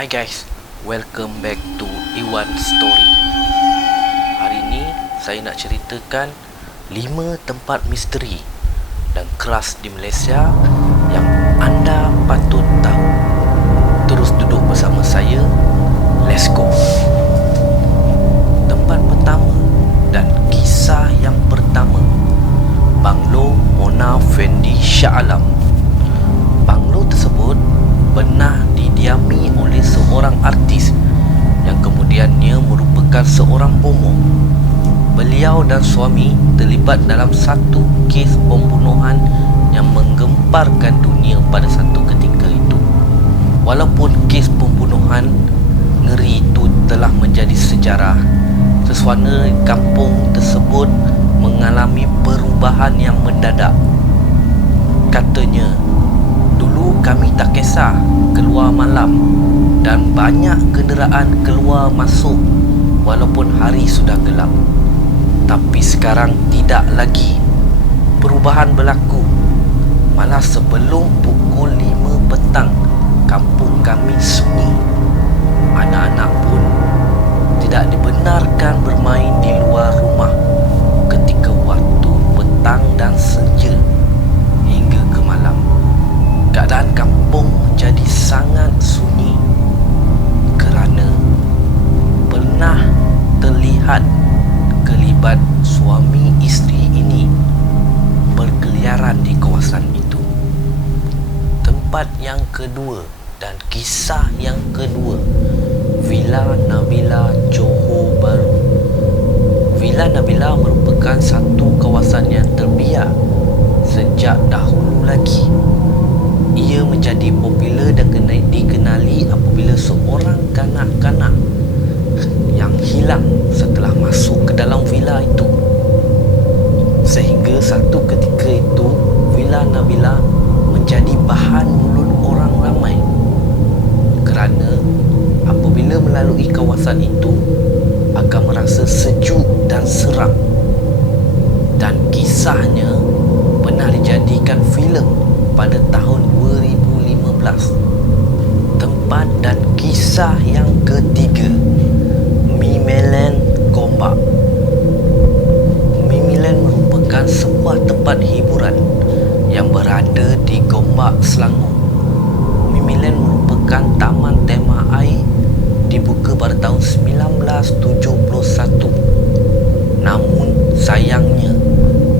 Hi guys, welcome back to Iwan Story. Hari ini saya nak ceritakan 5 tempat misteri dan keras di Malaysia yang anda patut tahu. Terus duduk bersama saya. Let's go. Tempat pertama dan kisah yang pertama, Banglo Mona Fendi Shah Alam. Banglo tersebut pernah didiami oleh seorang artis yang kemudiannya merupakan seorang bomoh. Beliau dan suami terlibat dalam satu kes pembunuhan yang menggemparkan dunia pada satu ketika itu. Walaupun kes pembunuhan ngeri itu telah menjadi sejarah, suasana kampung tersebut mengalami perubahan yang mendadak. Katanya, dulu kami tak kisah keluar malam dan banyak kenderaan keluar masuk walaupun hari sudah gelap. Tapi sekarang tidak lagi. Perubahan berlaku. Malah sebelum pukul 5 petang, kampung kami sunyi. Anak-anak pun tidak dibenarkan bermain di luar rumah ketika waktu petang dan senja hingga ke malam. Keadaan kampung menjadi sangat sunyi kerana pernah terlihat kelibat suami isteri ini berkeliaran di kawasan itu. Tempat yang kedua dan kisah yang kedua, Villa Nabila Johor Bahru. Villa Nabila merupakan satu kawasan yang terbiar sejak dahulu lagi. Ia menjadi popular dan dikenali apabila seorang kanak-kanak yang hilang setelah masuk ke dalam villa itu. Sehingga satu ketika itu, Villa Nabila menjadi bahan mulut orang ramai. Kerana apabila melalui kawasan itu, akan merasa sejuk dan seram. Dan kisahnya pernah dijadikan filem pada tahun 2015. Tempat dan kisah yang ketiga, Mimilen Gombak. Mimilen merupakan sebuah tempat hiburan yang berada di Gombak, Selangor. Mimilen merupakan taman tema air dibuka pada tahun 1971. Namun sayangnya,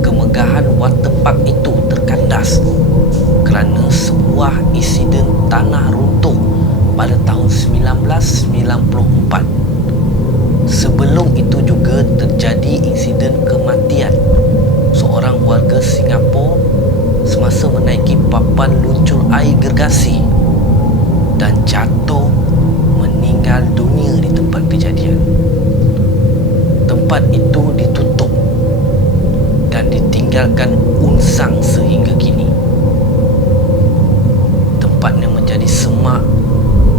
kemegahan waterpark itu terkandas kerana sebuah insiden tanah runtuh pada tahun 1994. Sebelum itu juga terjadi insiden kematian seorang warga Singapura semasa menaiki papan luncur air gergasi dan jatuh meninggal dunia di tempat kejadian. Tempat itu ditutup dan ditinggalkan unsang sehingga kini. Tempatnya menjadi semak,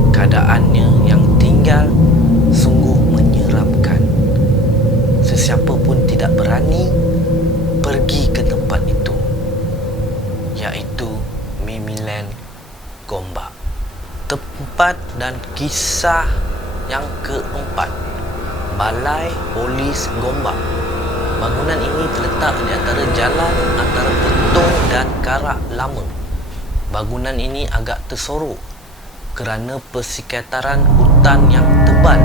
keadaannya yang tinggal sungguh menyeramkan. Sesiapa pun tidak berani pergi ke tempat itu, iaitu Mimilen Gombak. Tempat dan kisah yang keempat, Balai Polis Gombak. Bangunan ini terletak di antara jalan antara Betong dan Karak Lama. Bangunan ini agak tersorok kerana persekitaran hutan yang tebal.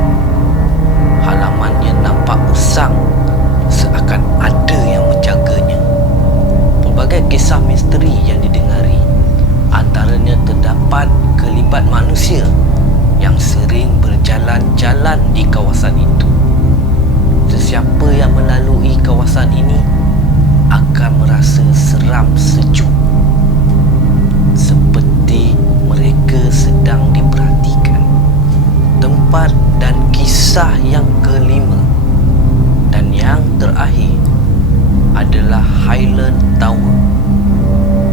Halamannya nampak usang, seakan ada yang menjaganya. Pelbagai kisah misteri yang didengari, antaranya terdapat kelibat manusia yang sering berjalan-jalan di kawasan itu. Sesiapa yang melalui kawasan ini akan merasa seram sejuk, seperti mereka sedang diperhatikan. Tempat dan kisah yang kelima dan yang terakhir adalah Highland Tower.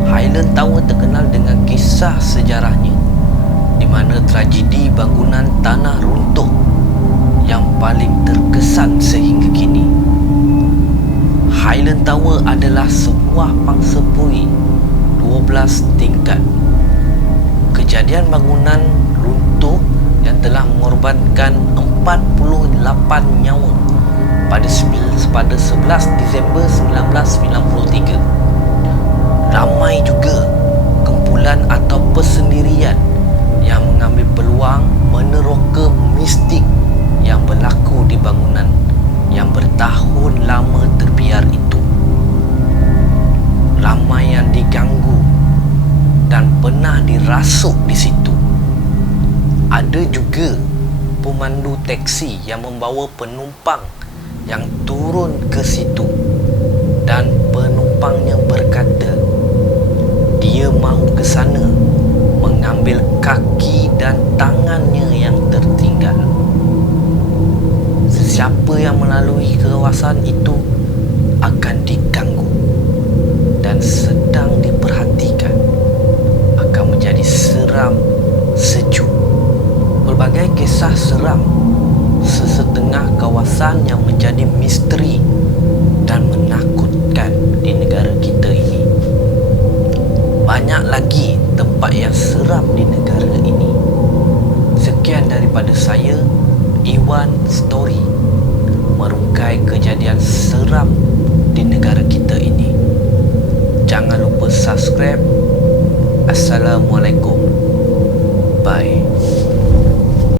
Highland Tower terkenal dengan kisah sejarahnya, di mana tragedi bangunan tanah runtuh yang paling terkesan sehingga kini. Highland Tower adalah sebuah pangsapuri 12 tingkat. Kejadian bangunan runtuh yang telah mengorbankan 48 nyawa pada 11 Disember 1993. Ramai juga kumpulan atau persendirian yang mengambil peluang meneroka mistik yang berlaku di bangunan yang bertahun lama terbiar itu. Ramai yang diganggu dan pernah dirasuk di situ. Ada juga pemandu teksi yang membawa penumpang yang turun ke situ, dan penumpangnya berkata dia mahu ke sana mengambil kaki dan tangannya yang tertinggal. Sesiapa yang melalui kawasan itu akan diganggu dan sedang diperhatikan akan menjadi seram sejuk. Pelbagai kisah seram sesetengah kawasan yang menjadi misteri dan menakutkan di negara kita ini. Banyak lagi tempat yang seram di negara ini. Sekian daripada saya, Iwan Story, merungkai kejadian seram di negara kita ini. Jangan lupa subscribe. Assalamualaikum. Bye.